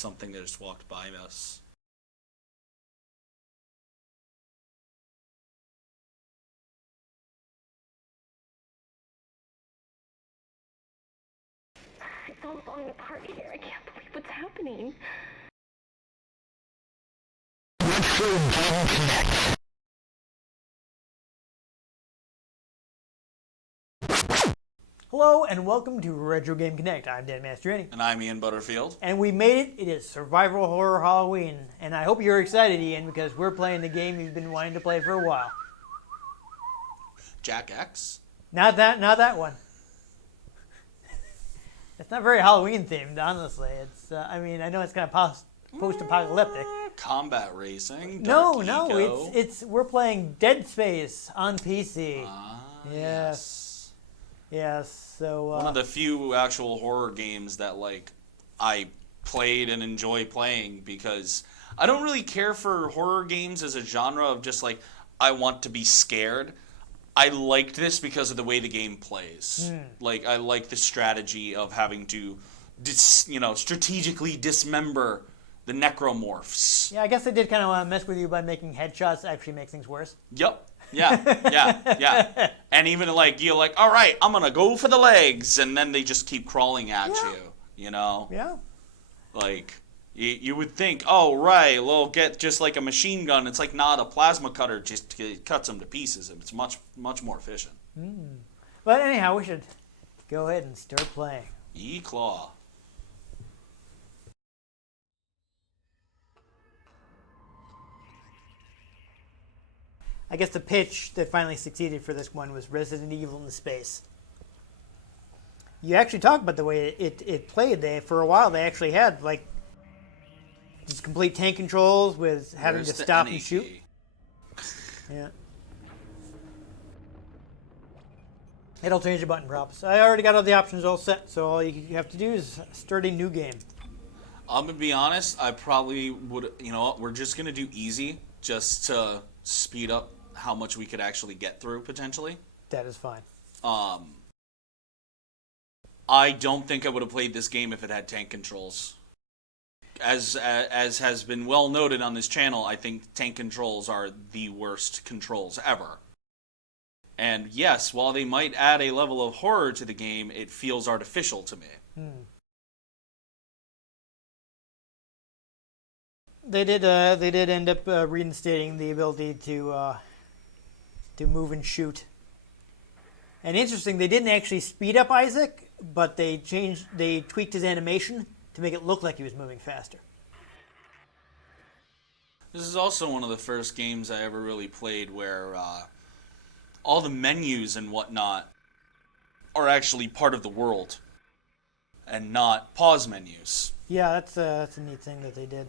something that just walked by us. It's all falling apart here. I can't believe what's happening. Hello and welcome to Retro Game Connect. I'm Dan Mastriani. And I'm Ian Butterfield. And we made it. It is Survival Horror Halloween. And I hope you're excited, Ian, because we're playing the game you've been wanting to play for a while. Jack X? Not that one. It's not very Halloween themed, honestly. It's I know it's kind of post-apocalyptic. Combat racing. No, Eco. it's we're playing Dead Space on PC. Yes. Yes, so one of the few actual horror games that I played and enjoy playing, because I don't really care for horror games as a genre of just I want to be scared. I liked this because of the way the game plays. I like the strategy of having to strategically dismember the necromorphs. Yeah, I guess they did kind of mess with you by making headshots actually make things worse. Yep. Yeah. And even you're like, all right, I'm going to go for the legs. And then they just keep crawling at you, Yeah. You would think, oh, right, we'll get just like a machine gun. It's not a plasma cutter just cuts them to pieces. It's much, much more efficient. But anyhow, we should go ahead and start playing. E-Claw. I guess the pitch that finally succeeded for this one was Resident Evil in space. You actually talk about the way it played. For a while, they actually had just complete tank controls with having to stop and shoot. Yeah. It'll change the button props. I already got all the options all set, so all you have to do is start a new game. I'm going to be honest, I probably would, we're just going to do easy just to speed up how much we could actually get through, potentially. That is fine. I don't think I would have played this game if it had tank controls. As has been well noted on this channel, I think tank controls are the worst controls ever. And yes, while they might add a level of horror to the game, it feels artificial to me. They did end up reinstating the ability to move and shoot. And interesting, they didn't actually speed up Isaac, but they tweaked his animation to make it look like he was moving faster. This is also one of the first games I ever really played where all the menus and whatnot are actually part of the world and not pause menus. Yeah, that's a neat thing that they did.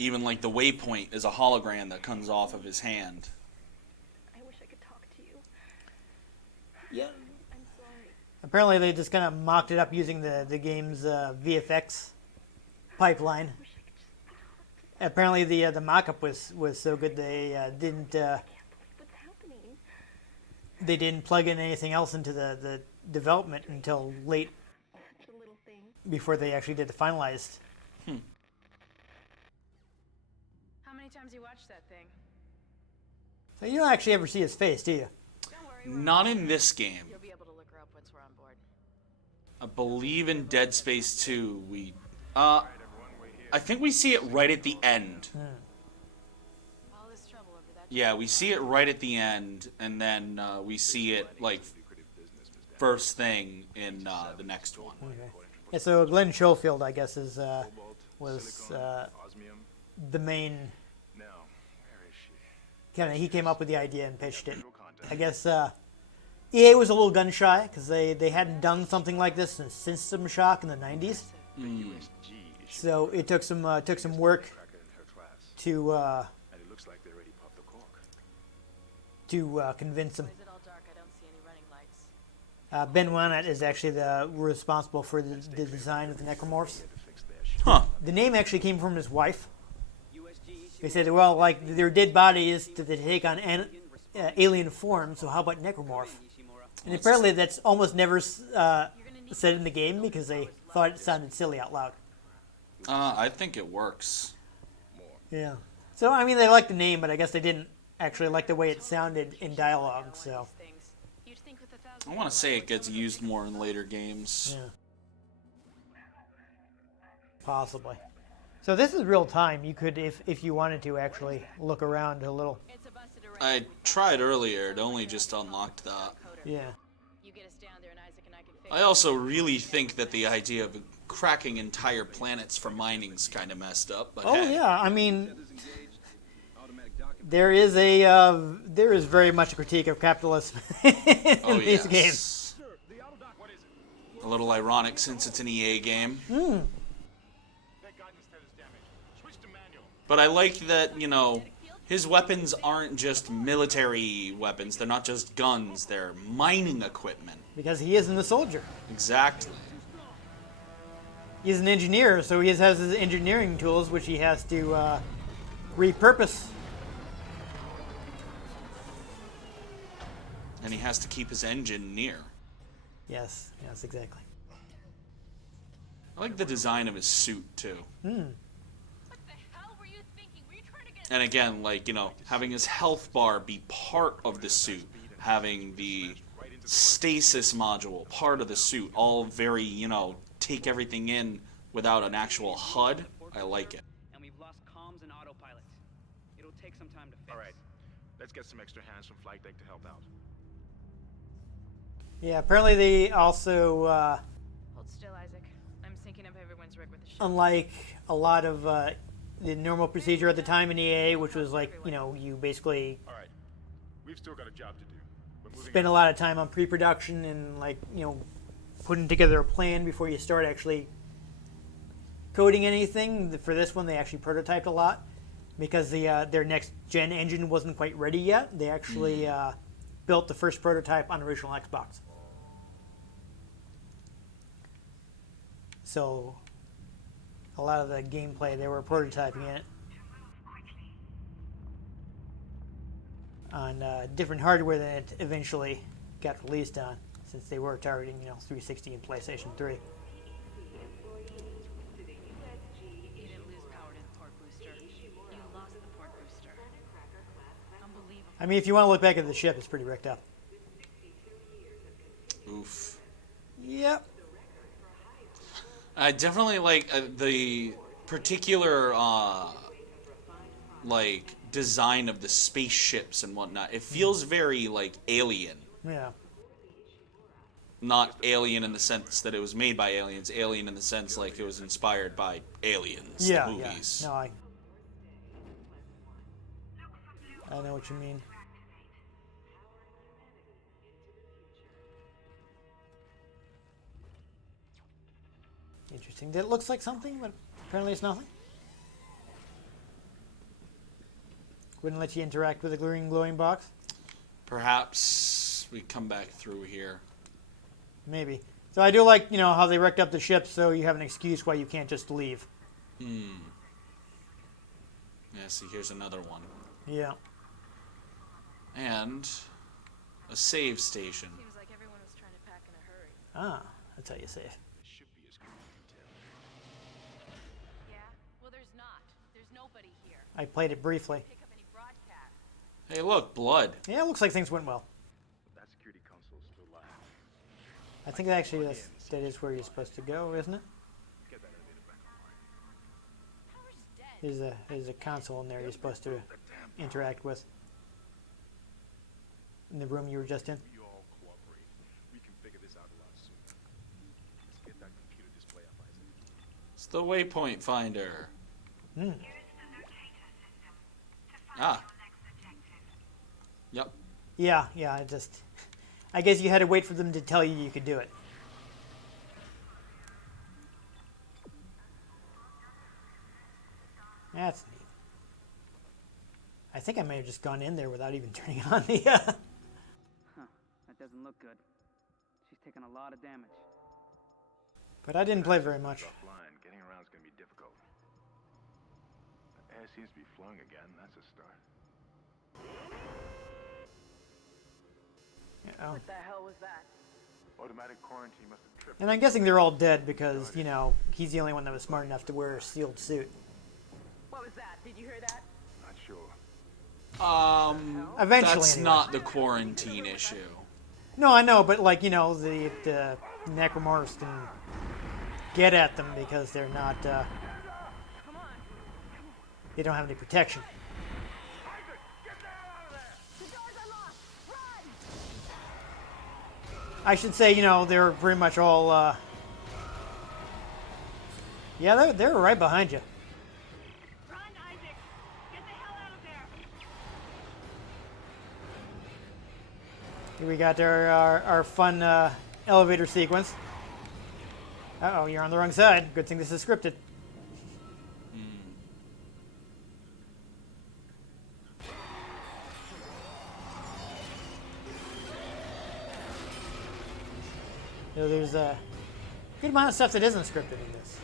Even the waypoint is a hologram that comes off of his hand. I wish I could talk to you. Yeah. I'm sorry. Apparently they just kind of mocked it up using the game's VFX pipeline. Apparently the mock-up was so good they didn't What's happening? they didn't plug in anything else into the development until late Such a little thing. before they actually did the finalized. How many times you watched that thing? So you don't actually ever see his face, do you? Don't worry. Not in this game. You'll be able to look her up once we're on board. I believe in Dead Space 2 we I think we see it right at the end. All this trouble over that. Yeah, we see it right at the end, and then we see it first thing in the next one. Okay. Yeah, so Glenn Schofield, I guess, was the main. He came up with the idea and pitched it. I guess EA was a little gun shy because they hadn't done something like this since System Shock in the '90s. So it took some work to convince them. Why is it all dark? I don't see any running lights. Ben Wannett is actually responsible for the design of the necromorphs. Huh. The name actually came from his wife. They said, well, their dead bodies that they take on alien form, so how about necromorph? And apparently that's almost never said in the game because they thought it sounded silly out loud. I think it works. Yeah. So, I mean, they liked the name, but I guess they didn't actually like the way it sounded in dialogue, so. I want to say it gets used more in later games. Yeah. Possibly. So this is real time. You could, if you wanted to, actually look around a little. I tried earlier. It only just unlocked that. Yeah. I also really think that the idea of cracking entire planets for mining's kind of messed up. But Oh hey. yeah, I mean, there is very much a critique of capitalism in these games. A little ironic since it's an EA game. But I like that, you know, his weapons aren't just military weapons. They're not just guns. They're mining equipment. Because he isn't a soldier. Exactly. He's an engineer, so he has his engineering tools, which he has to repurpose. And he has to keep his engine near. Yes, exactly. I like the design of his suit, too. And again, like, you know, having his health bar be part of the suit, having the stasis module part of the suit, all very, you know, take everything in without an actual HUD. I like it. And we've lost comms and autopilot. It'll take some time to fix. All right, let's get some extra hands from flight deck to help out. Yeah, apparently they also, Hold still, Isaac. I'm syncing up everyone's rig with the ship. unlike a lot of the normal procedure at the time in EA, which was like, you know, you basically All right, we've still got a job to do. We're moving spend a lot of time on pre-production and, like, you know, putting together a plan before you start actually coding anything. For this one, they actually prototyped a lot because their next gen engine wasn't quite ready yet. They actually built the first prototype on the original Xbox. So a lot of the gameplay, they were prototyping it on different hardware than it eventually got released on, since they were targeting, you know, 360 and PlayStation 3. You didn't lose power to the port booster. You lost the port booster. Unbelievable. I mean, if you want to look back at the ship, it's pretty wrecked up. Oof. Yep. I definitely like the particular, like, design of the spaceships and whatnot. It feels very, like, alien. Yeah. Not alien in the sense that it was made by aliens. Alien in the sense, like, it was inspired by Aliens, the movies. No, I know what you mean. Interesting. It looks like something, but apparently it's nothing. Wouldn't let you interact with the glowing box? Perhaps we come back through here. Maybe. So I do like, you know, how they wrecked up the ship so you have an excuse why you can't just leave. Yeah, see, here's another one. Yeah. And a save station. Seems like everyone was trying to pack in a hurry. Ah, that's how you save. It should be as good as detail. Yeah? Well, there's not. There's nobody here. I played it briefly. Pick up any broadcast. Hey, look, blood. Yeah, it looks like things went well. But that security console is still live. I think actually that is where you're supposed to go, isn't it? Get that elevator back online. Power's dead. There's a console in there you're supposed to interact with. In the room you were just in. You all cooperate. We can figure this out a lot sooner. Let's get that computer display up, Isaac. It's the waypoint finder. Hmm. Ah. Yep. Yeah, I guess you had to wait for them to tell you could do it. That's neat. I think I may have just gone in there without even turning on the... Huh. That doesn't look good. She's taken a lot of damage. But I didn't play very much. Offline, getting around is going to be difficult. The air seems to be flowing again. That's a start. Oh. What the hell was that? Automatic quarantine must have tripped. And I'm guessing they're all dead because, you know, he's the only one that was smart enough to wear a sealed suit. What was that? Did you hear that? Not sure. Eventually, That's anyway. not the quarantine issue. No, I know, but like, you know, the necromorphs can get at them because they're not, they don't have any protection. I should say, you know, they're pretty much all, yeah, they're right behind you. Run, Isaac! Get the hell out of there! Here we got our fun elevator sequence. Uh-oh, you're on the wrong side. Good thing this is scripted. So there's a good amount of stuff that isn't scripted in this.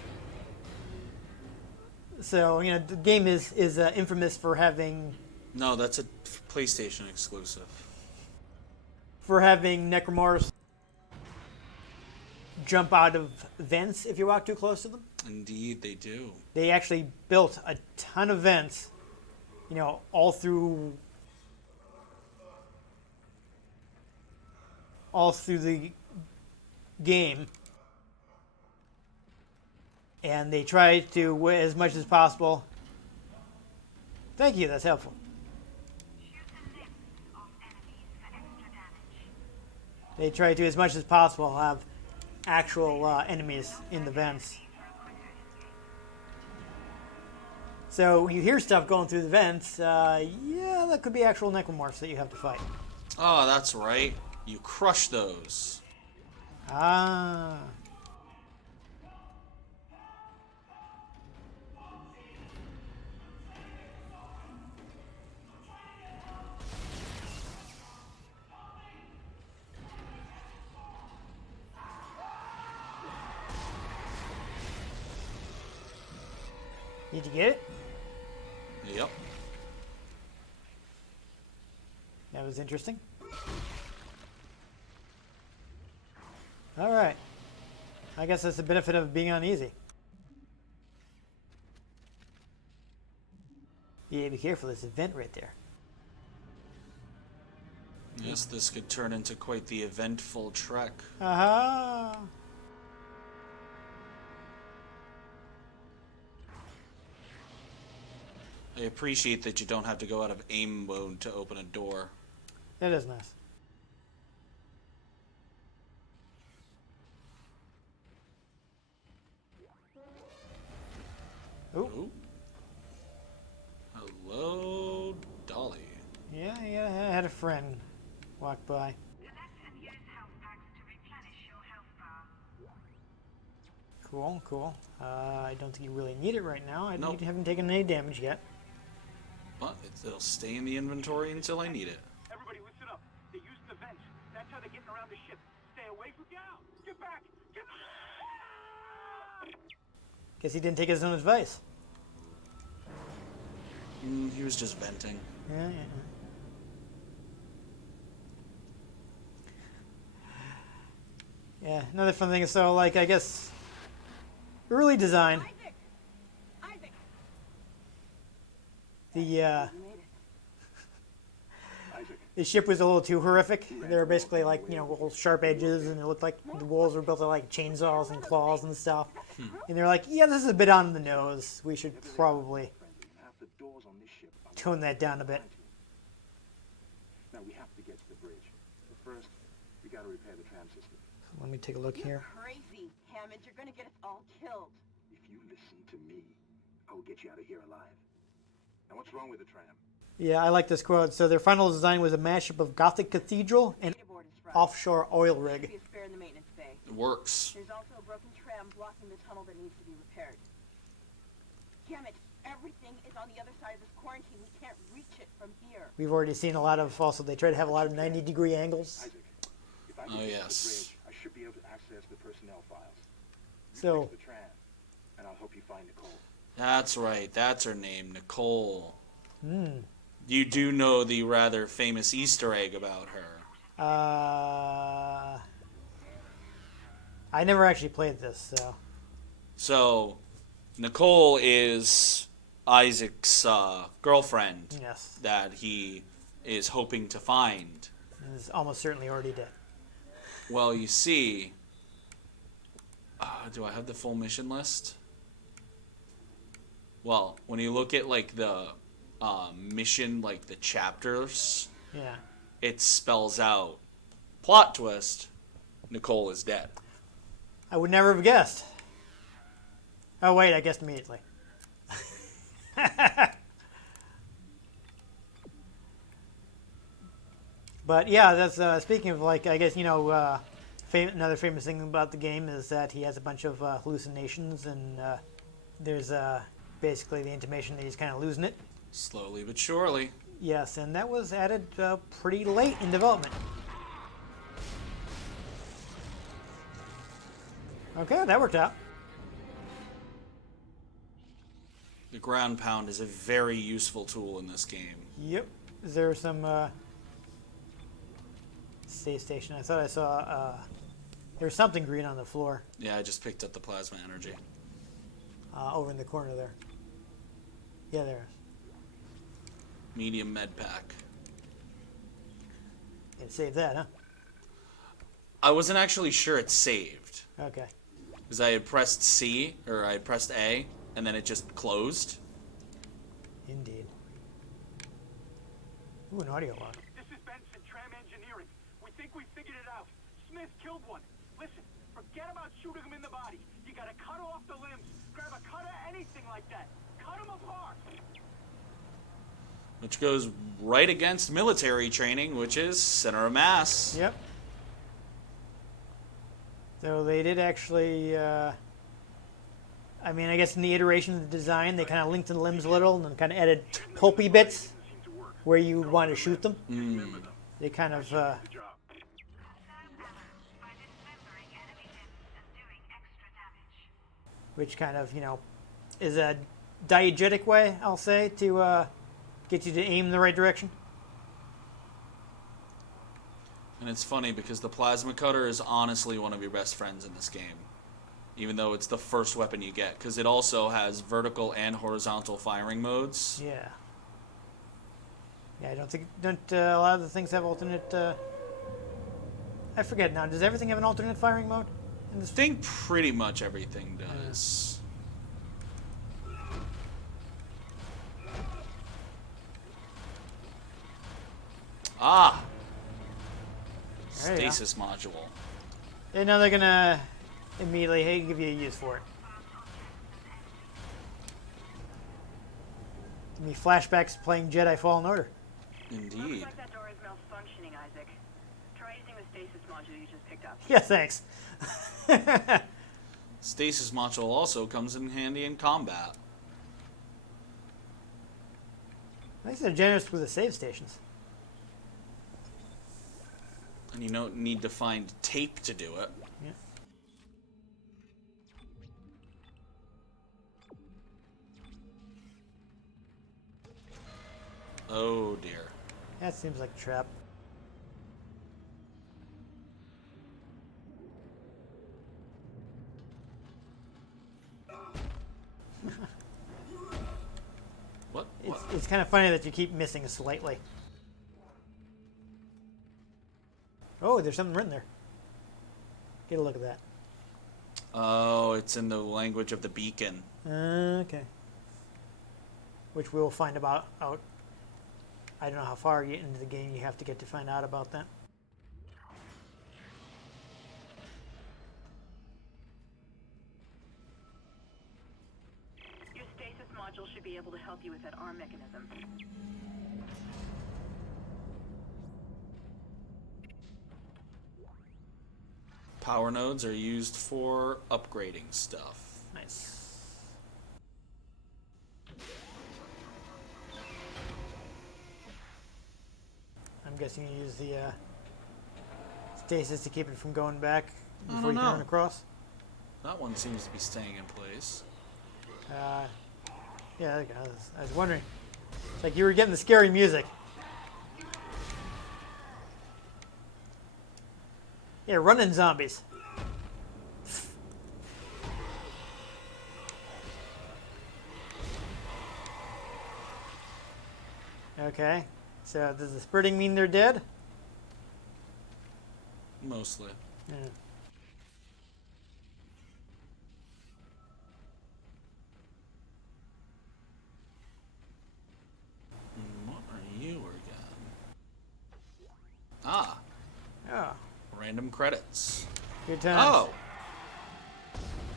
So, you know, the game is infamous for having No, that's a PlayStation exclusive. necromorphs jump out of vents if you walk too close to them. Indeed, they do. They actually built a ton of vents, you know, all through the game. And they try to, as much as possible. Thank you, that's helpful. They try to, as much as possible, have actual enemies in the vents. So you hear stuff going through the vents. Yeah, that could be actual necromorphs that you have to fight. Oh, that's right. You crush those. Ah. Did you get it? Yep. That was interesting. All right. I guess that's the benefit of being on easy. Yeah, be careful. There's a vent right there. Yes, this could turn into quite the eventful trek. Aha! I appreciate that you don't have to go out of aim mode to open a door. That is nice. Ooh. Ooh. Hello, Dolly. Yeah, I had a friend walk by. Cool, cool. I don't think you really need it right now. I Nope. haven't taken any damage yet. But it'll stay in the inventory until I need it. Everybody listen up. They use the vents. That's how they're getting around the ship. Stay away from down. Get back. Get back. Guess he didn't take his own advice. He was just venting. Yeah. Yeah, another fun thing is, so, like, I guess, early design, Isaac! the ship was a little too horrific. They were basically, like, you know, little sharp edges, and it looked like the walls were built of, like, chainsaws and claws and stuff. And they're like, yeah, this is a bit on the nose. We should probably Half the doors on this ship are tone that down a bit. Now we have to get to the bridge. But first, we gotta repair the tram system. Let me take a look here. Crazy, Hammond. You're gonna get us all killed. If you listen to me, I will get you out of here alive. Now what's wrong with the tram? Yeah, I like this quote. So their final design was a mashup of Gothic cathedral and Data board is fried. offshore oil Should rig. be a spare in the maintenance bay. It works. There's also a broken tram blocking the tunnel that needs to be repaired. Damn it! Everything is on the other side of this quarantine. We can't reach it from here. We've already seen a lot of, also they try to have a lot of 90-degree angles. Isaac, if I can Oh, get to yes. the bridge, I should be able to access the personnel files. You So- fix the tram, and I'll help you find Nicole. That's right. That's her name, Nicole. Hmm. You do know the rather famous Easter egg about her. I never actually played this, so. So, Nicole is Isaac's girlfriend Yes. that he is hoping to find. And is almost certainly already dead. Well, you see, do I have the full mission list? Well, when you look at like the mission, like the chapters, Yeah. it spells out plot twist: Nicole is dead. I would never have guessed. Oh, wait, I guessed immediately. But yeah, that's speaking of like, I guess, another famous thing about the game is that he has a bunch of hallucinations, and there's basically the intimation that he's kind of losing it. Slowly but surely. Yes, and that was added pretty late in development. Okay, that worked out. The ground pound is a very useful tool in this game. Yep. Is there some save station? I thought I saw there was something green on the floor Yeah, I just picked up the plasma energy. over in the corner there. Yeah, there is. Medium med pack. And save that, huh? I wasn't actually sure it saved. Okay. Because I had pressed C, or I had pressed A, and then it just closed. Indeed. Ooh, an audio log. This is Benson, Tram Engineering. We think we figured it out. Smith killed one. Listen, forget about shooting him in the body. You gotta cut off the limbs. Grab a cutter, anything like that. Cut him apart. Which goes right against military training, which is center of mass. Yep. So they did actually, I mean, I guess in the iteration of the design, they kind of linked the limbs a little and then kind of added pulpy bits where you want to shoot them. They kind of, which kind of, is a diegetic way, I'll say, to get you to aim in the right direction. And it's funny because the plasma cutter is honestly one of your best friends in this game. Even though it's the first weapon you get. Because it also has vertical and horizontal firing modes. Yeah. Yeah, I don't a lot of the things have alternate, I forget now, does everything have an alternate firing mode in I this? think pretty much everything does. Ah! There you go. Stasis module. And now they're gonna immediately, hey, give you a use for it. Give me flashbacks playing Jedi Fallen Order. Indeed. Looks like that door is malfunctioning, Isaac. Try using the stasis module you just picked up. Yeah, thanks. Stasis module also comes in handy in combat. At least they're generous with the save stations. And you don't need to find tape to do it. Yeah. Oh dear. That seems like a trap. What? It's kind of funny that you keep missing slightly. Oh, there's something written there. Get a look at that. Oh, it's in the language of the beacon. Okay. Which we'll find out. I don't know how far into the game you have to get to find out about that. Your stasis module should be able to help you with that arm mechanism. Power nodes are used for upgrading stuff. Nice. I'm guessing you use the stasis to keep it from going back before you don't turn know. across. That one seems to be staying in place. Yeah, there you go. I was wondering. It's like you were getting the scary music. Yeah, running zombies. Okay. So does the spurting mean they're dead? Mostly. Yeah. What are you again? Ah, Oh, random credits. good times. Oh,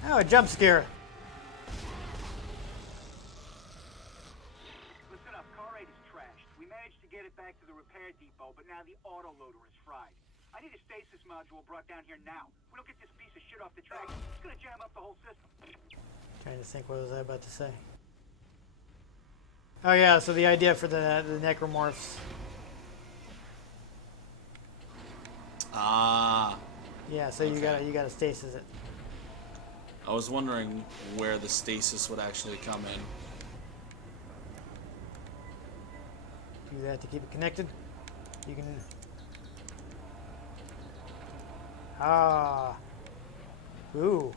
Oh, a jump scare. Listen up, car 8 is trashed. We managed to get it back to the repair depot, but now the autoloader is fried. I need a stasis module brought down here now. If we don't get this piece of shit off the track, it's gonna jam up the whole system. Trying to think, what was I about to say? Oh yeah, so the idea for the necromorphs. ah. Yeah, so you Okay. gotta stasis it. I was wondering where the stasis would actually come in. Do that to keep it connected. You can. Ah. Ooh.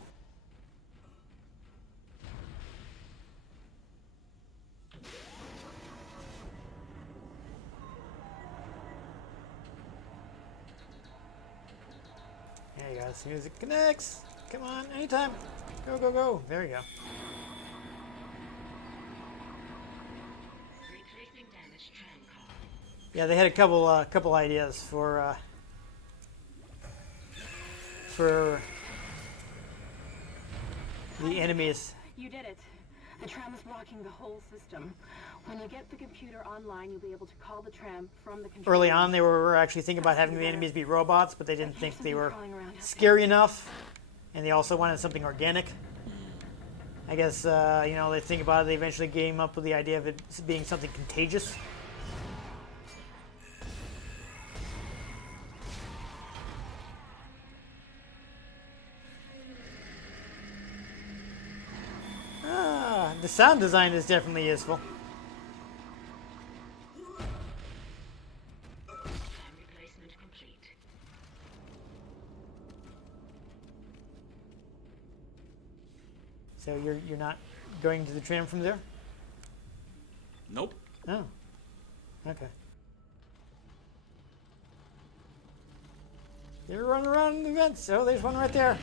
There you go. As soon as it connects. Come on, anytime. Go, go, go. There you go. Replacing damaged tram car. Yeah, they had a couple ideas for the enemies. You did it. The tram is blocking the whole system. When you get the computer online, you'll be able to call the tram from the control Early room. on, they were actually thinking about having the enemies be robots, but they didn't think they were scary enough, and they also wanted something organic. I guess they think about it. They eventually came up with the idea of it being something contagious. The sound design is definitely useful. Tram replacement complete. So you're not going to the tram from there? Nope. Oh. Okay. They're running around the vents. Oh, there's one right there.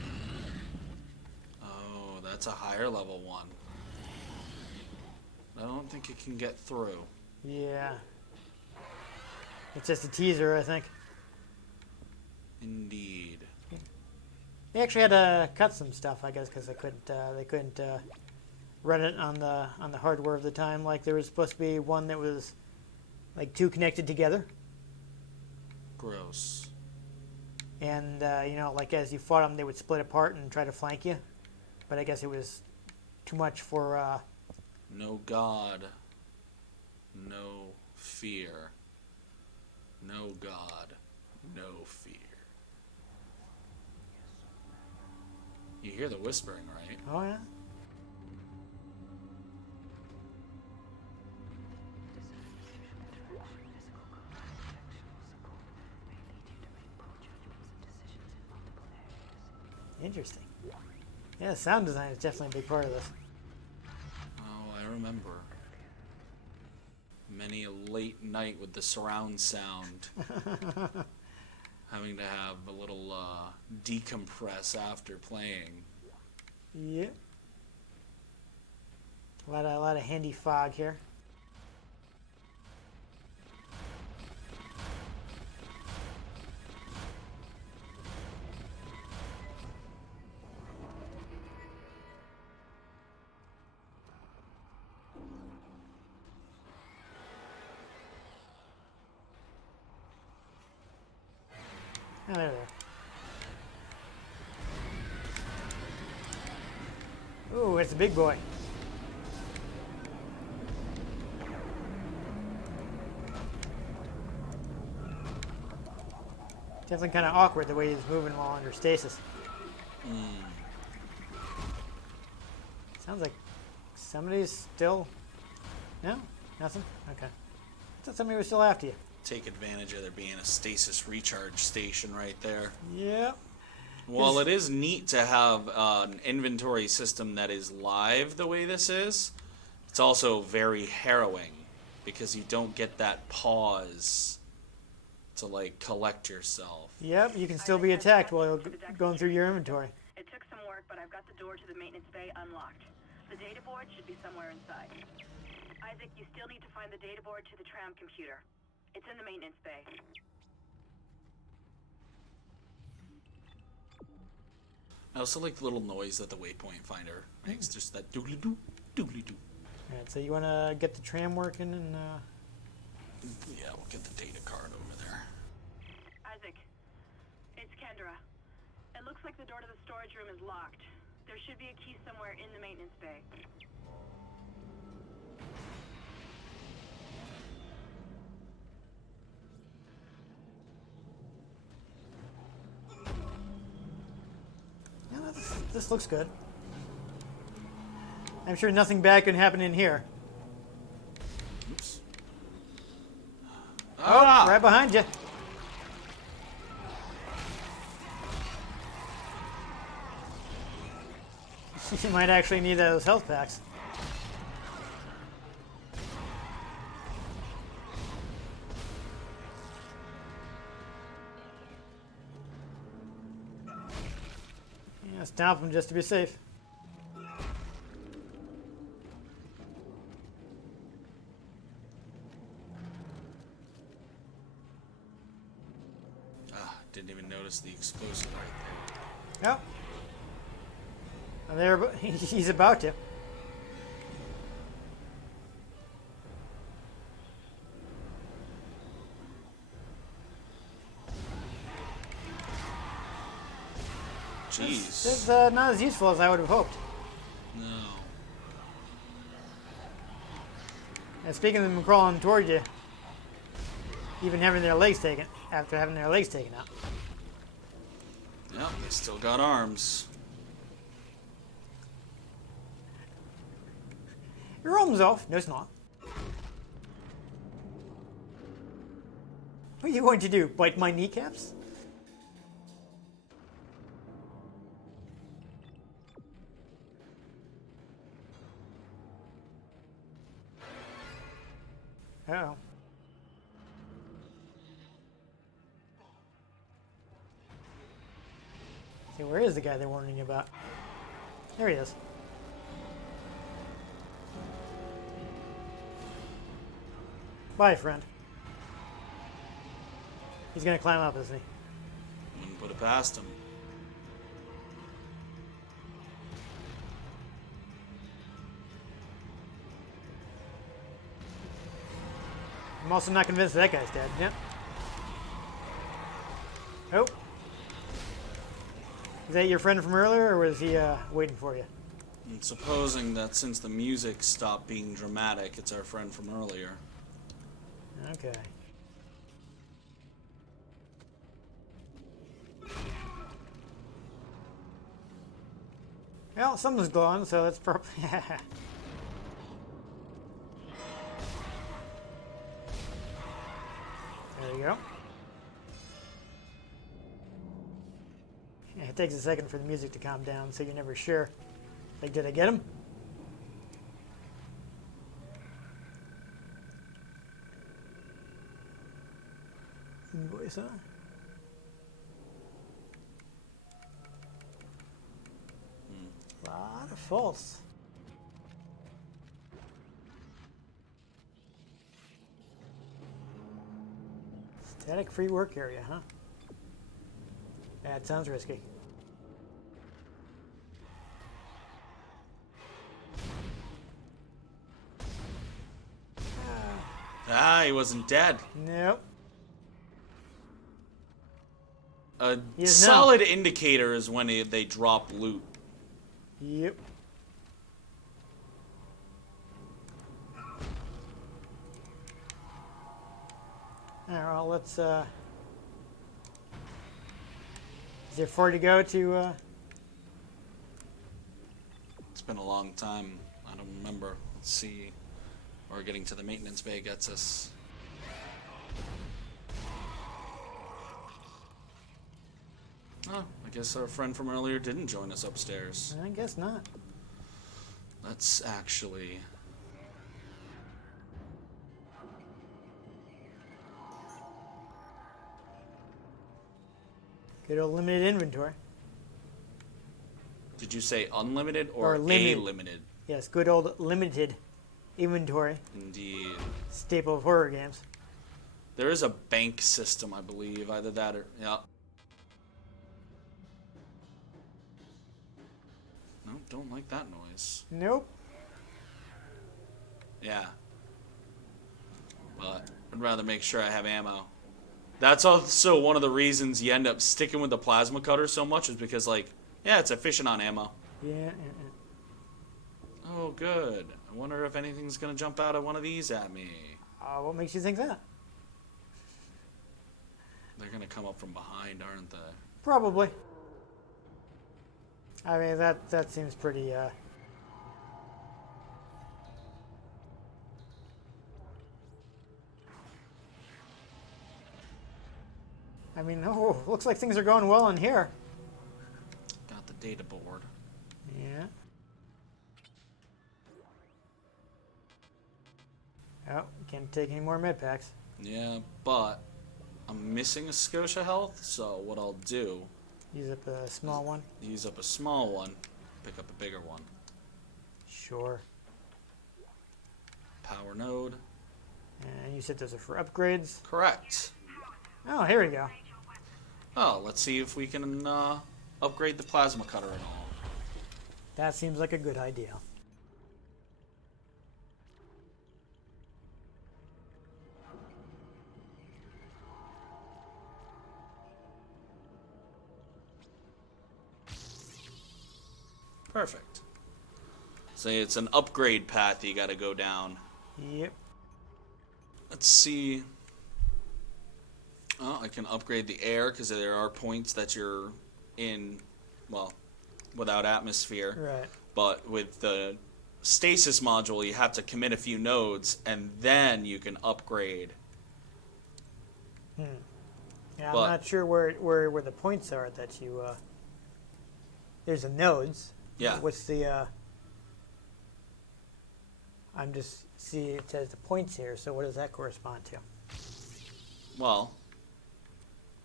Oh, that's a higher level one. I don't think it can get through. Yeah. It's just a teaser, I think. Indeed. They actually had to cut some stuff, I guess, because they couldn't run it on the hardware of the time. Like there was supposed to be one that was like two connected together, Gross. and like as you fought them, they would split apart and try to flank you. But I guess it was too much for. No God. No fear. No God. No fear. You hear the whispering, right? Oh yeah. Interesting. Yeah, sound design is definitely a big part of this. Oh, I remember. Many a late night with the surround sound. Having to have a little decompress after playing. Yeah. A lot of handy fog here. Oh, there they are. Ooh, it's a big boy. Definitely kind of awkward the way he's moving while under stasis. Sounds like somebody's still... No? Nothing? Okay. I thought somebody was still after you. Take advantage of there being a stasis recharge station right there. Yep. Well, it is neat to have an inventory system that is live the way this is. It's also very harrowing because you don't get that pause to like collect yourself. Yep, you can still be attacked while you're going through your inventory. It took some work, but I've got the door to the maintenance bay unlocked. The data board should be somewhere inside. Isaac, you still need to find the data board to the tram computer. It's in the maintenance bay. I also like the little noise that the waypoint finder makes, just that doodly-doo, doodly-doo. Alright, so you want to get the tram working and... Yeah, we'll get the data card over there. Isaac, it's Kendra. It looks like the door to the storage room is locked. There should be a key somewhere in the maintenance bay. Yeah, this looks good. I'm sure nothing bad can happen in here. Oops. Oh, right behind you. You might actually need those health packs. Yeah, stomp them just to be safe. Didn't even notice the explosive right there. Yep. And there, he's about to. Jeez. It's not as useful as I would have hoped. No. And speaking of them crawling toward you, even having their legs taken, after having their legs taken out. Yep, they still got arms. Your arm's off. No, it's not. What are you going to do? Bite my kneecaps? Uh-oh. Okay, where is the guy they're warning you about? There he is. Bye, friend. He's gonna climb up, isn't he? Wouldn't put it past him. I'm also not convinced that guy's dead. Yep. Oh. Is that your friend from earlier, or was he waiting for you? And supposing that since the music stopped being dramatic, it's our friend from earlier. Okay. Well, something's glowing, so that's probably... There you go. Yeah, it takes a second for the music to calm down, so you're never sure. Like, did I get him? Invoice, huh? Lot of false. Static free work area, huh? That sounds risky. Ah, he wasn't dead. Nope. A He is solid indicator is when they drop loot. Yep. Alright, well, let's, is there far to go to, It's been a long time. I don't remember. Let's see where getting to the maintenance bay gets us. Oh, I guess our friend from earlier didn't join us upstairs. I guess not. Let's actually... Good old limited inventory. Did you say unlimited or Or limited. a limited? Yes, good old limited inventory. Indeed. Staple of horror games. There is a bank system, I believe. Either that or... Yeah. Nope, don't like that noise. Nope. Yeah. But I'd rather make sure I have ammo. That's also one of the reasons you end up sticking with the plasma cutter so much is because, like, yeah, it's efficient on ammo. Yeah. Oh, good. I wonder if anything's going to jump out of one of these at me. What makes you think that? They're going to come up from behind, aren't they? Probably. I mean, that seems pretty, I mean, oh, looks like things are going well in here. Got the data board. Yeah. Oh, can't take any more med packs. Yeah, but I'm missing a Scotia health, so what I'll do... Use up a small one. Use up a small one, pick up a bigger one. Sure. Power node. And you said those are for upgrades. Correct. Oh, here we go. Oh, let's see if we can upgrade the plasma cutter and all. That seems like a good idea. Perfect. So it's an upgrade path you gotta go down. Yep. Let's see. Oh, I can upgrade the air because there are points that you're in, well, without atmosphere. Right. But with the stasis module, you have to commit a few nodes, and then you can upgrade. Yeah, But- I'm not sure where the points are that you. There's the nodes. Yeah. What's the? I'm just see it says the points here. So what does that correspond to? Well,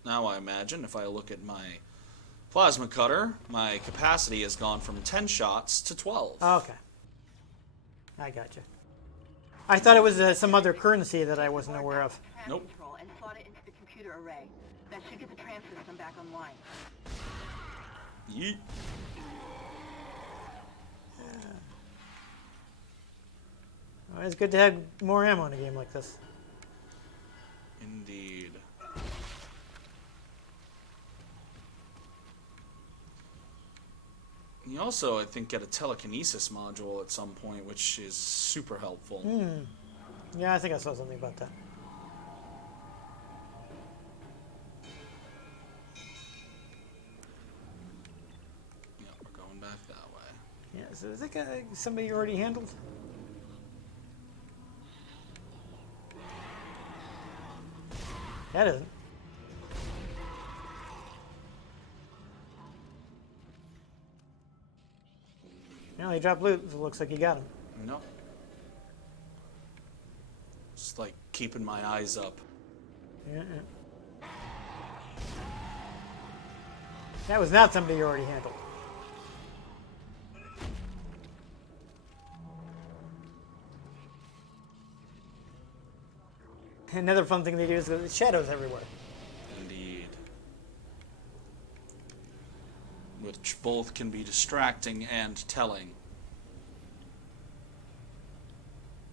now I imagine if I look at my plasma cutter, my capacity has gone from 10 shots to 12. Oh, okay. I gotcha. I thought it was some other currency that I wasn't aware of. Tram Nope. control and slot it into the computer array. That should get the tram system back online. Yeet. Well, it's good to have more ammo in a game like this. Indeed. You also, I think, get a telekinesis module at some point, which is super helpful. Yeah, I think I saw something about that. Yeah, we're going back that way. Yeah, so is that guy somebody you already handled? That isn't. No, he dropped loot. It looks like he got him. No. Just like keeping my eyes up. Yeah. That was not somebody you already handled. Another fun thing they do is the shadows everywhere. Indeed. Which both can be distracting and telling.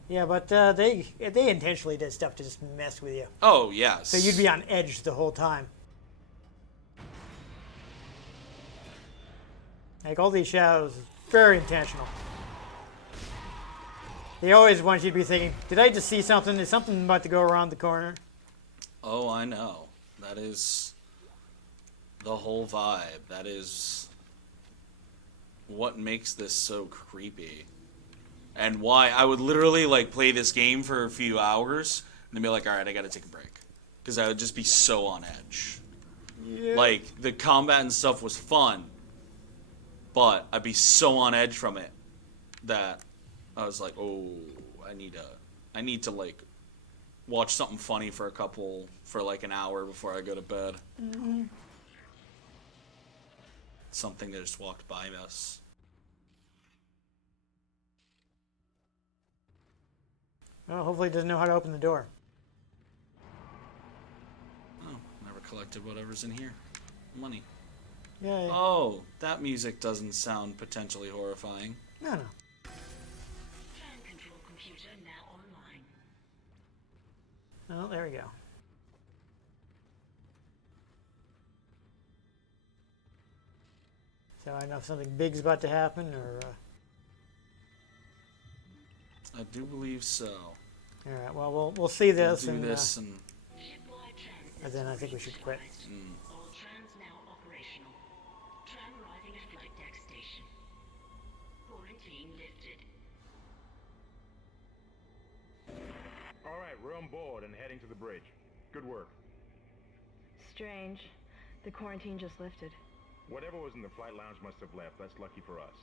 Yeah, but they intentionally did stuff to just mess with you. Oh, yes. So you'd be on edge the whole time. Like all these shadows, very intentional. They always want you to be thinking, did I just see something? Is something about to go around the corner? Oh, I know. That is the whole vibe. That is what makes this so creepy. And why I would literally like play this game for a few hours and then be like, all right, I gotta take a break. Because I would just be so on edge. Yeah. Like, the combat and stuff was fun, but I'd be so on edge from it that I was like, oh, I need to like watch something funny for like an hour before I go to bed. something that just walked by us. Well, hopefully it doesn't know how to open the door. Oh, never collected whatever's in here. Money. Yay. Oh, that music doesn't sound potentially horrifying. No. Tram control computer now online. Oh, there we go. So I don't know if something big's about to happen, or... I do believe so. All right, well, we'll see this, We'll do and, this and... Shipwide transit. and then I think we should quit. All trams now operational. Tram arriving at flight deck station. Quarantine lifted. All right, we're on board and heading to the bridge. Good work. Strange. The quarantine just lifted. Whatever was in the flight lounge must have left. That's lucky for us.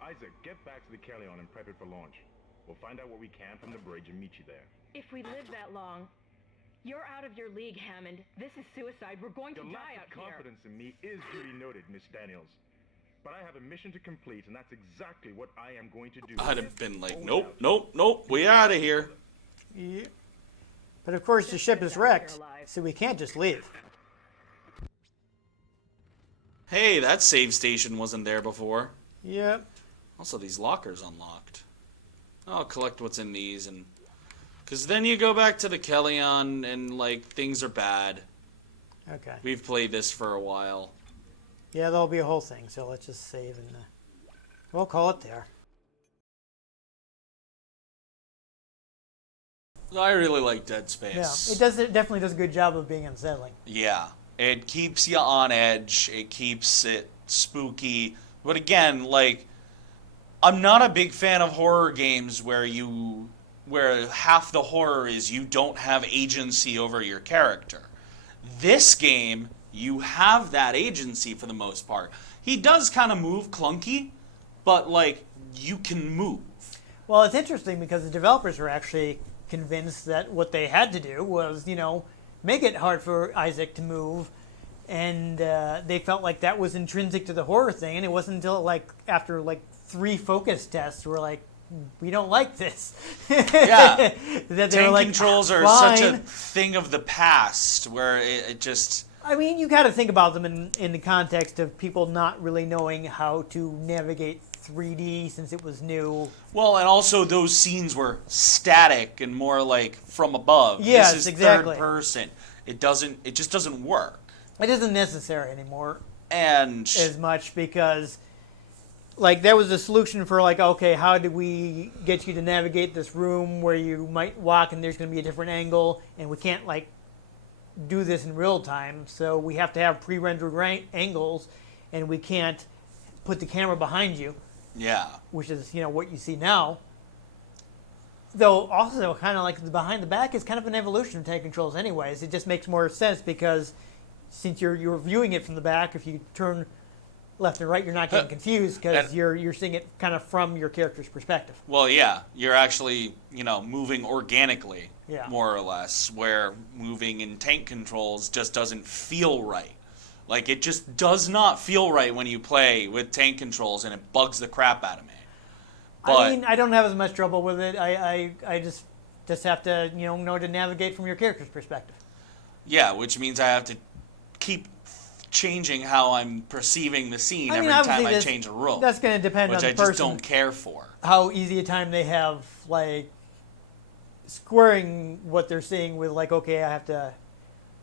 Isaac, get back to the Kellion and prep it for launch. We'll find out what we can from the bridge and meet you there. If we live that long, you're out of your league, Hammond. This is suicide. We're going to Your die lack out of confidence in me is duly noted, Miss Daniels. But I have a mission to complete, and that's exactly what I am going to do. I'd have been like, nope, we out of here. Yeah. But of course the ship is wrecked, so we can't just leave. Hey, that save station wasn't there before. Yep. Also, these lockers unlocked. I'll collect what's in these, and because then you go back to the Kellion and like things are bad. Okay. We've played this for a while. Yeah, there'll be a whole thing, so let's just save and we'll call it there. I really like Dead Space. Yeah, it definitely does a good job of being unsettling. Yeah, it keeps you on edge. It keeps it spooky. But again, like, I'm not a big fan of horror games where half the horror is you don't have agency over your character. This game, you have that agency for the most part. He does kind of move clunky, but like you can move. Well, it's interesting because the developers were actually convinced that what they had to do was, make it hard for Isaac to move, and they felt like that was intrinsic to the horror thing. And it wasn't until after 3 focus tests were like, we don't like this. Yeah, that they tank were like, controls are fine. such a thing of the past where it just. I mean, you got to think about them in the context of people not really knowing how to navigate 3D since it was new. Well, and also those scenes were static and more like from above. Yes, this is exactly. third person. It just doesn't work. It isn't necessary anymore And as much because, that was the solution for okay, how do we get you to navigate this room where you might walk and there's going to be a different angle, and we can't do this in real time, so we have to have pre-rendered angles, and we can't put the camera behind you. yeah. Which is, what you see now. Though also kind of the behind the back is kind of an evolution of tank controls anyways. It just makes more sense because since you're viewing it from the back, if you turn left and right, you're not getting confused because you're seeing it kind of from your character's perspective. Well, yeah, you're actually, moving organically, Yeah. more or less, where moving in tank controls just doesn't feel right. It just does not feel right when you play with tank controls, and it bugs the crap out of me. But, I mean, I don't have as much trouble with it. I just have to, know to navigate from your character's perspective. yeah, which means I have to keep changing how I'm perceiving the scene every obviously time I change a room. That's going to depend on which the I person. just don't care for. How easy a time they have, squaring what they're seeing with, okay,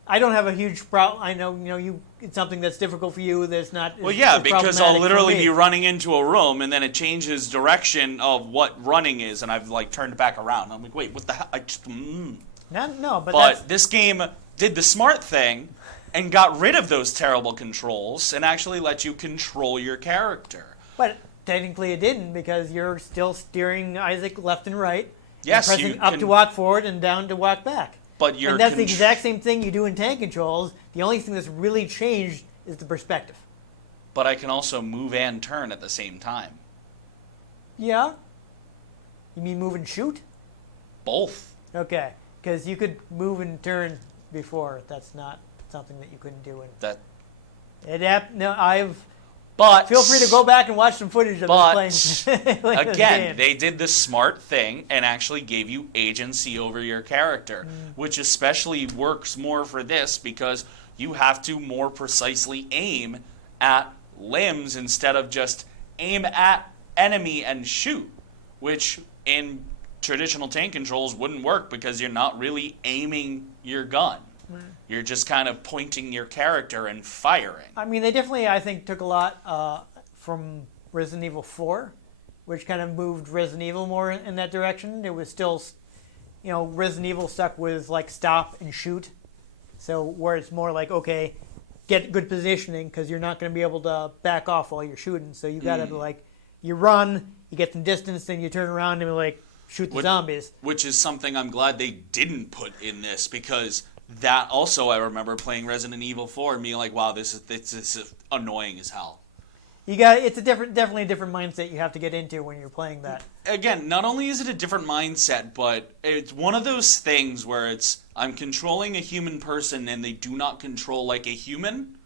I don't have a huge problem. I know, it's something that's difficult for you. That's not. Well, yeah, as because I'll problematic for literally me. be running into a room, and then it changes direction of what running is, and I've turned back around. I'm like, wait, what the hell? I just. No, but But this game did the smart thing and got rid of those terrible controls and actually let you control your character. But technically it didn't because you're still steering Isaac left and right. Yes, and you pressing up can- to walk forward and down to walk back. But you're and that's the exact same thing you do in tank controls. The only thing that's really changed is the perspective. But I can also move and turn at the same time. Yeah? You mean move and shoot? Both. Okay, because you could move and turn before. That's not something that you couldn't do in That No, But Feel free to go back and watch some footage of us playing. Like again, they did the smart thing and actually gave you agency over your character, which especially works more for this because you have to more precisely aim at limbs instead of just aim at enemy and shoot, which in traditional tank controls wouldn't work because you're not really aiming your gun. You're just kind of pointing your character and firing. I mean, they definitely, I think, took a lot from Resident Evil 4, which kind of moved Resident Evil more in that direction. It was still, Resident Evil stuck with, like, stop and shoot. So where it's more like, okay, get good positioning because you're not going to be able to back off while you're shooting. So you got to, like, you run, you get some distance, then you turn around and, like, shoot the zombies. Which is something I'm glad they didn't put in this because... That also, I remember playing Resident Evil 4 and being like, "Wow, this is annoying as hell." It's definitely a different mindset you have to get into when you're playing that. Again, not only is it a different mindset, but it's one of those things where I'm controlling a human person and they do not control like a human,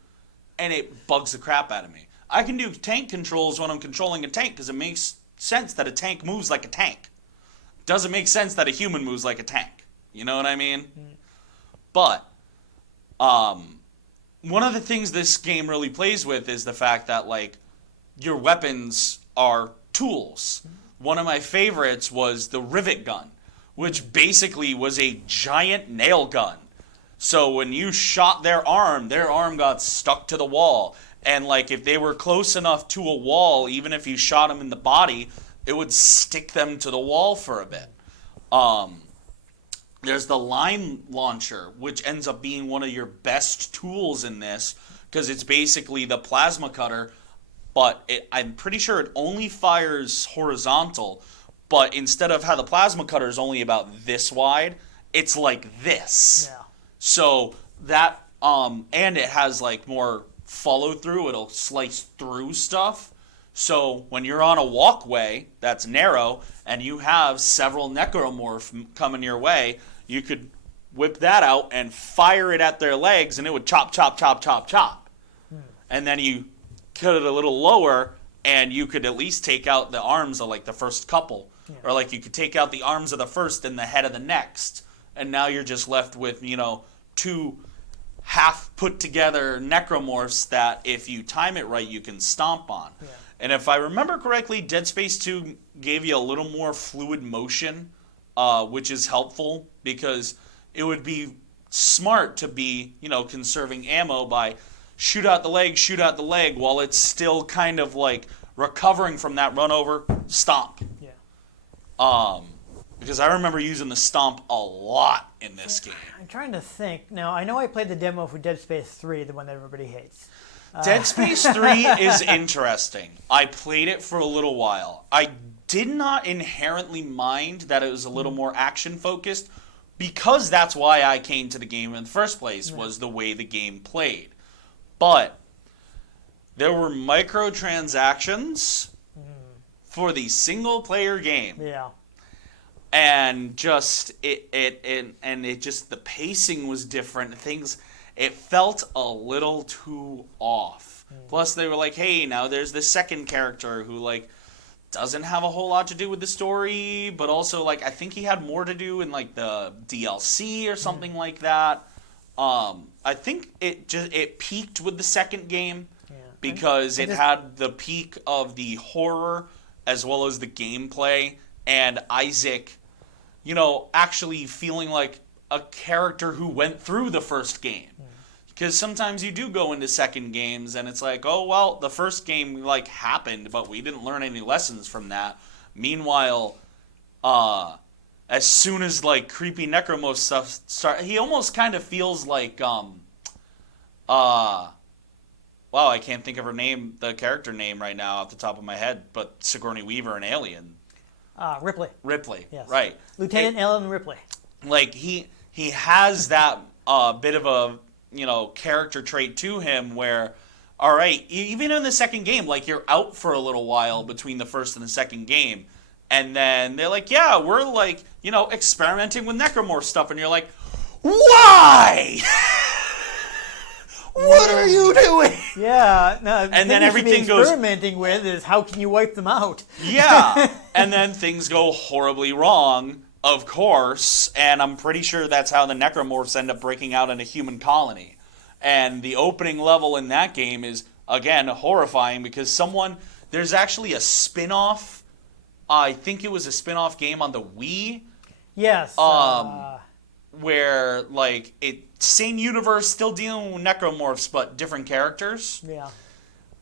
and it bugs the crap out of me. I can do tank controls when I'm controlling a tank because it makes sense that a tank moves like a tank. Doesn't make sense that a human moves like a tank. You know what I mean? But one of the things this game really plays with is the fact that, like, your weapons are tools. One of my favorites was the rivet gun, which basically was a giant nail gun. So when you shot their arm got stuck to the wall. And, like, if they were close enough to a wall, even if you shot them in the body, it would stick them to the wall for a bit. There's the line launcher, which ends up being one of your best tools in this, because it's basically the plasma cutter, but I'm pretty sure it only fires horizontal, but instead of how the plasma cutter is only about this wide, it's like this. Yeah. So that, and it has like more follow through, it'll slice through stuff. So when you're on a walkway that's narrow and you have several necromorph coming your way, you could whip that out and fire it at their legs and it would chop, chop, chop, chop, chop. And then you cut it a little lower and you could at least take out the arms of like the first couple. Yeah. Or like you could take out the arms of the first and the head of the next. And now you're just left with, two half put together necromorphs that if you time it right, you can stomp on. Yeah. And if I remember correctly, Dead Space 2 gave you a little more fluid motion, which is helpful because it would be smart to be, conserving ammo by shoot out the leg while it's still kind of like recovering from that run over, stomp. Yeah. Because I remember using the stomp a lot in this game. I'm trying to think. Now, I know I played the demo for Dead Space 3, the one that everybody hates. Dead Space 3 is interesting. I played it for a little while. I did not inherently mind that it was a little more action-focused because that's why I came to the game in the first place, was the way the game played. But there were microtransactions for the single-player game. Yeah. And just the pacing was different. It felt a little too off. Plus, they were like, hey, now there's this second character who, like, doesn't have a whole lot to do with the story, but also, like, I think he had more to do in, like, the DLC or something like that. I think it peaked with the second game because it had the peak of the horror as well as the gameplay, and Isaac, actually feeling like a character who went through the first game. Because sometimes you do go into second games and it's like, oh, well, the first game, like, happened, but we didn't learn any lessons from that. Meanwhile, as soon as, like, creepy necromorph stuff starts, he almost kind of feels like, wow, I can't think of the character name right now off the top of my head, but Sigourney Weaver in Alien. Ripley. Ripley, yes. Right. Lieutenant Ellen Ripley. Like, he has that bit of a, character trait to him where, all right, even in the second game, like, you're out for a little while between the first and the second game, and then they're like, yeah, we're, like, experimenting with necromorph stuff, and you're like, why? What are you doing? Yeah, no. And then everything goes. Experimenting with is how can you wipe them out? Yeah, and then things go horribly wrong, of course, and I'm pretty sure that's how the necromorphs end up breaking out in a human colony. And the opening level in that game is, again, horrifying because there's actually a spin-off, I think it was a spin-off game on the Wii. Yes. Where, like, same universe, still dealing with necromorphs, but different characters. Yeah.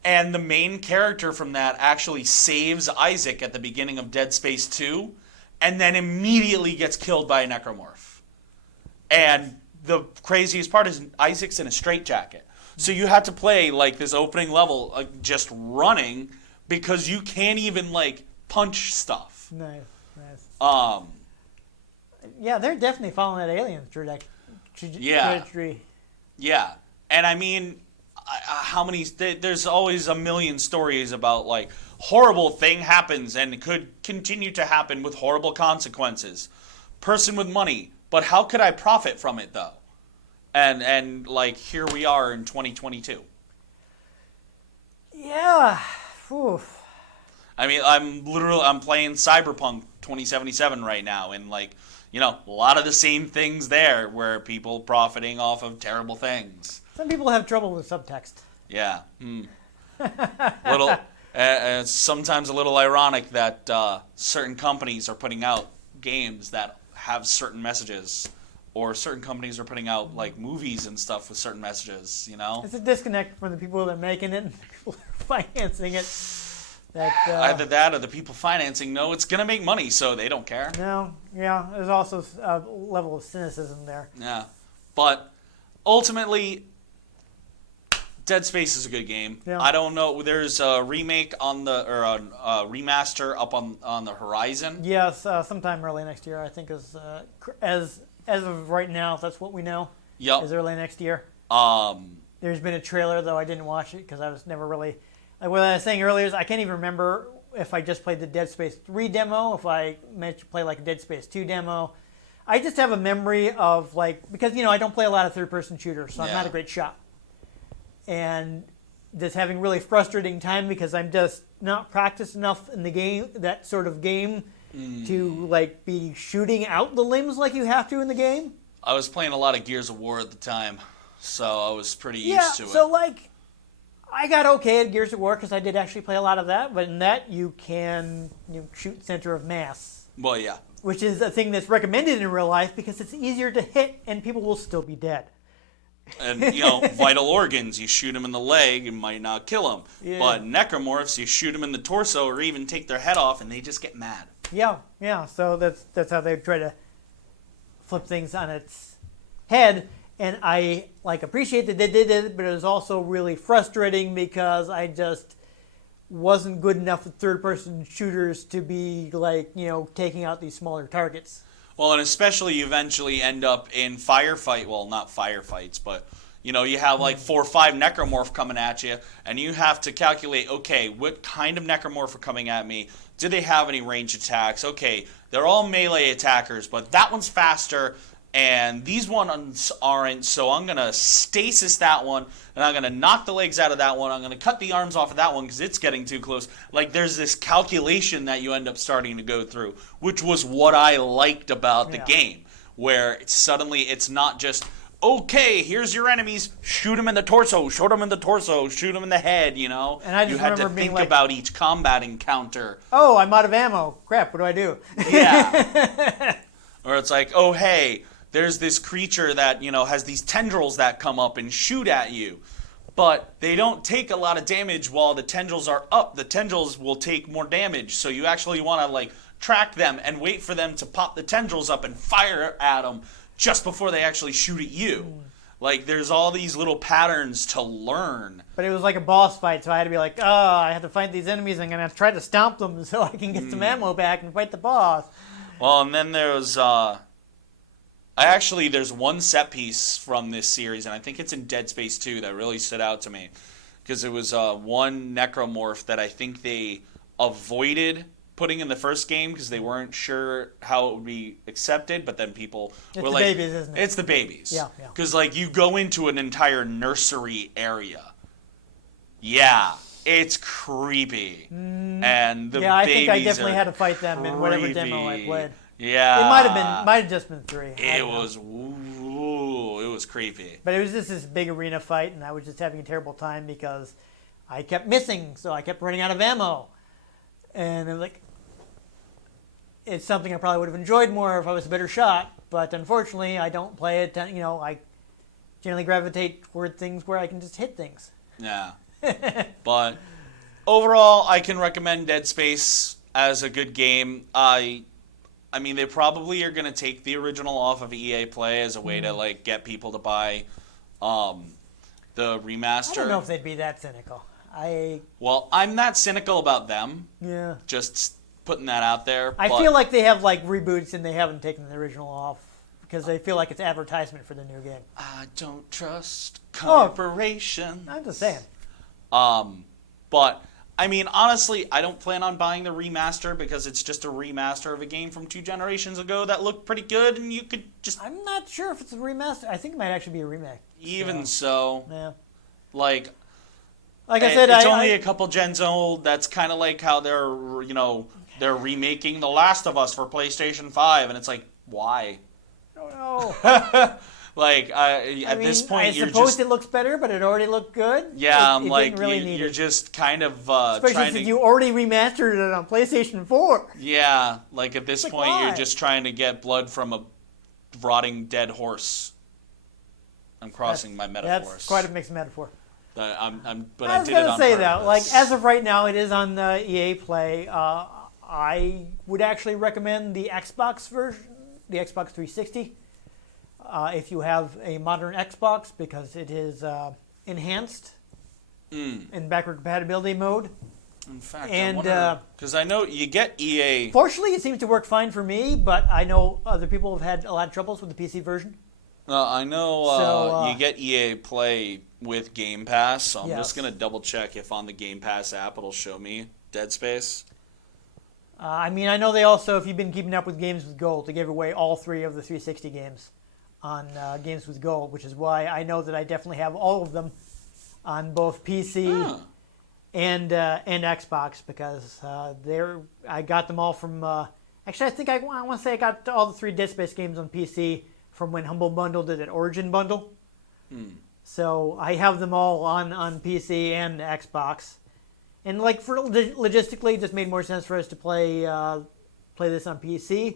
And the main character from that actually saves Isaac at the beginning of Dead Space 2, and then immediately gets killed by a necromorph. And the craziest part is Isaac's in a straitjacket. So you have to play, like, this opening level just running because you can't even, like, punch stuff. Nice. Nice. Yeah, they're definitely following that alien trajectory. Yeah. And I mean, there's always a million stories about, like, horrible thing happens and it could continue to happen with horrible consequences. Person with money, but how could I profit from it, though? And like, here we are in 2022. Yeah. Oof. I mean, I'm playing Cyberpunk 2077 right now, and, like, you know, a lot of the same things there, where people profiting off of terrible things. Some people have trouble with subtext. Yeah. Sometimes a little ironic that certain companies are putting out games that have certain messages, or certain companies are putting out, like, movies and stuff with certain messages, you know? It's a disconnect from the people that are making it and the people that are financing it. Either that or the people financing know it's going to make money, so they don't care. No, yeah, there's also a level of cynicism there. Yeah. But ultimately, Dead Space is a good game. Yeah. I don't know. There's a remake a remaster up on the horizon. Yes, sometime early next year, I think, is as of right now, that's what we know. Yep. Is early next year. There's been a trailer, though I didn't watch it because I was never really. Like what I was saying earlier is I can't even remember if I just played the Dead Space 3 demo, if I meant to play like a Dead Space 2 demo. I just have a memory of, like, because, you know, I don't play a lot of third-person shooters, so I'm not a great shot. And just having really frustrating time because I'm just not practiced enough in the game, that sort of game, to, like, be shooting out the limbs like you have to in the game. I was playing a lot of Gears of War at the time, so I was pretty used to it. Yeah, so, like, I got okay at Gears of War because I did actually play a lot of that, but in that you can shoot center of mass. Well, yeah. Which is a thing that's recommended in real life because it's easier to hit and people will still be dead. And, you know, vital organs, you shoot them in the leg, it might not kill them. Yeah. But necromorphs, you shoot them in the torso or even take their head off and they just get mad. Yeah. So that's how they try to flip things on its head. And I, like, appreciate that they did it, but it was also really frustrating because I just wasn't good enough with third-person shooters to be, like, you know, taking out these smaller targets. Well, and especially you eventually end up in firefight. Well, not firefights, but, you know, you have like 4 or 5 necromorph coming at you, and you have to calculate, okay, what kind of necromorph are coming at me? Do they have any range attacks? Okay, they're all melee attackers, but that one's faster, and these ones aren't, so I'm going to stasis that one, and I'm going to knock the legs out of that one, I'm going to cut the arms off of that one because it's getting too close. Like, there's this calculation that you end up starting to go through, which was what I liked about the game, where suddenly it's not just, okay, here's your enemies, shoot them in the torso, shoot them in the torso, shoot them in the head, you know? And I just you had to remember being think like, about each combat encounter. Oh, I'm out of ammo. Crap, what do I do? Yeah. Or it's like, oh, hey, there's this creature that, you know, has these tendrils that come up and shoot at you. But they don't take a lot of damage while the tendrils are up. The tendrils will take more damage. So you actually want to, like, track them and wait for them to pop the tendrils up and fire at them just before they actually shoot at you. Like, there's all these little patterns to learn. But it was like a boss fight, so I had to be like, oh, I have to fight these enemies. I'm going to try to stomp them so I can get some ammo back and fight the boss. Well, and then there's there's one set piece from this series, and I think it's in Dead Space 2 that really stood out to me. Because it was one necromorph that I think they avoided putting in the first game because they weren't sure how it would be accepted, but then people It's were the like, babies, isn't it? It's the babies. Yeah. Because, like, you go into an entire nursery area. Yeah, it's creepy. And the Yeah, I babies think I definitely are had to fight them in whatever demo I creepy. played. Yeah. It might have just been 3. I It don't know. was, ooh, it was creepy. But it was just this big arena fight, and I was just having a terrible time because I kept missing, so I kept running out of ammo. And I'm like, it's something I probably would have enjoyed more if I was a better shot, but unfortunately, I don't play it. I generally gravitate toward things where I can just hit things. Yeah. But overall, I can recommend Dead Space as a good game. I mean, they probably are going to take the original off of EA Play as a way to, like, get people to buy the remaster. I don't know if they'd be that cynical. Well, I'm not cynical about them. Yeah. Just putting that out there. I feel like they have, like, reboots and they haven't taken the original off because they feel like it's advertisement for the new game. I don't trust corporations. I'm just saying. But, I mean, honestly, I don't plan on buying the remaster because it's just a remaster of a game from 2 generations ago that looked pretty good, and you could just... I'm not sure if it's a remaster. I think it might actually be a remake. Even so, Yeah. like I said, it's only a couple gens old. That's kind of like how they're remaking The Last of Us for PlayStation 5, and it's like, why? I don't know. Like, at this point, I you're suppose just... it looks better, but it already looked good. Yeah, it like, didn't really need you're it. just kind of Especially trying since to... you already remastered it on PlayStation 4. Yeah, like, at this Like, point, why? you're just trying to get blood from a rotting dead horse. I'm crossing my metaphors. That's quite a mixed metaphor. But I I was did it going to on say, purpose. though, like, as of right now, it is on the EA Play. I would actually recommend the Xbox version, the Xbox 360, if you have a modern Xbox, because it is enhanced in backward compatibility mode. In fact, And, because I know you get EA. Fortunately, it seems to work fine for me, but I know other people have had a lot of troubles with the PC version. I know So, you get EA Play with Game Pass, so I'm Yes. just gonna double check if on the Game Pass app it'll show me Dead Space. I mean, I know they also, if you've been keeping up with Games with Gold, they gave away all 3 of the 360 games on Games with Gold, which is why I know that I definitely have all of them on both PC and Xbox, because I got them all from. Actually, I think I want to say I got all the 3 Dead Space games on PC from when Humble Bundle did an Origin bundle. So I have them all on PC and Xbox. And like for logistically, it just made more sense for us to play this on PC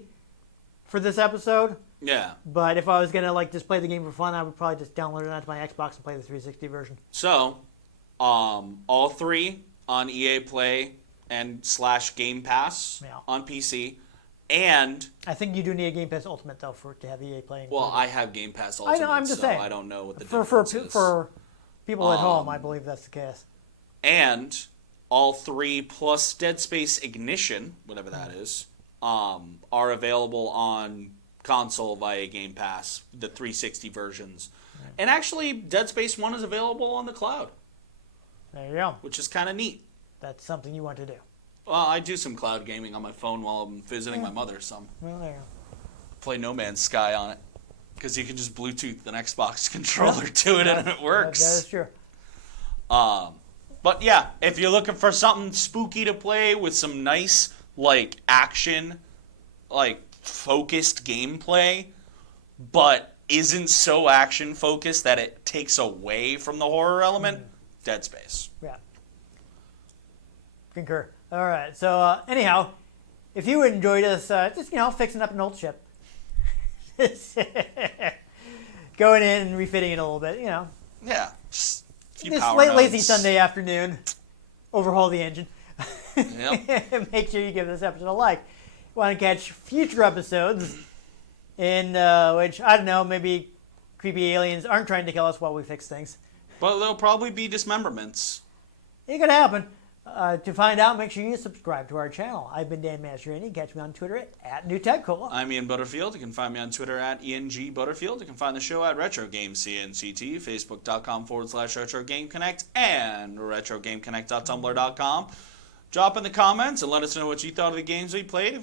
for this episode. Yeah. But if I was gonna like just play the game for fun, I would probably just download it onto my Xbox and play the 360 version. So, all 3 on EA Play and / Game Pass on PC, and I think you do need a Game Pass Ultimate though for it to have EA playing. well, I have Game Pass Ultimate, I know. I'm just saying. I don't know what the for difference is. for people at home, I believe that's the case. And all 3 plus Dead Space Ignition, whatever that is, are available on console via Game Pass, the 360 versions. Right. And actually, Dead Space 1 is available on the cloud. There you go. Which is kind of neat. That's something you want to do. Well, I do some cloud gaming on my phone while I'm visiting my mother some. Well, there you go. Play No Man's Sky on it. Because you can just Bluetooth an Xbox controller to it and it works. That is true. But yeah, if you're looking for something spooky to play with some nice, like, action, like, focused gameplay, but isn't so action focused that it takes away from the horror element, Dead Space. Yeah. Concur. All right. So anyhow, if you enjoyed us, just fixing up an old ship, going in and refitting it a little bit, Yeah. Just a few this power lazy nodes. Sunday afternoon, overhaul the engine. Yep. Make sure you give this episode a like. Want to catch future episodes in which, I don't know, maybe creepy aliens aren't trying to kill us while we fix things. But there'll probably be dismemberments. It could happen. To find out, make sure you subscribe to our channel. I've been Dan Mastriani. Catch me on Twitter at NewTechCola. I'm Ian Butterfield. You can find me on Twitter at ENG_Butterfield. You can find the show at RetroGameCNCT, Facebook.com/RetroGameConnect, and RetroGameConnect.tumblr.com. Drop in the comments and let us know what you thought of the games we played.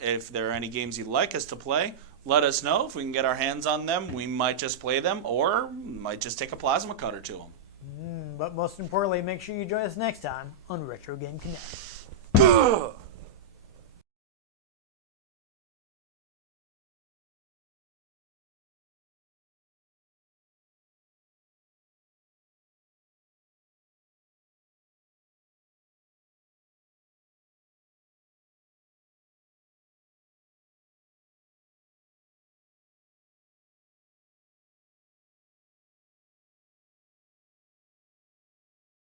If there are any games you'd like us to play, let us know. If we can get our hands on them, we might just play them, or might just take a plasma cutter to them. But most importantly, make sure you join us next time on Retro Game Connect.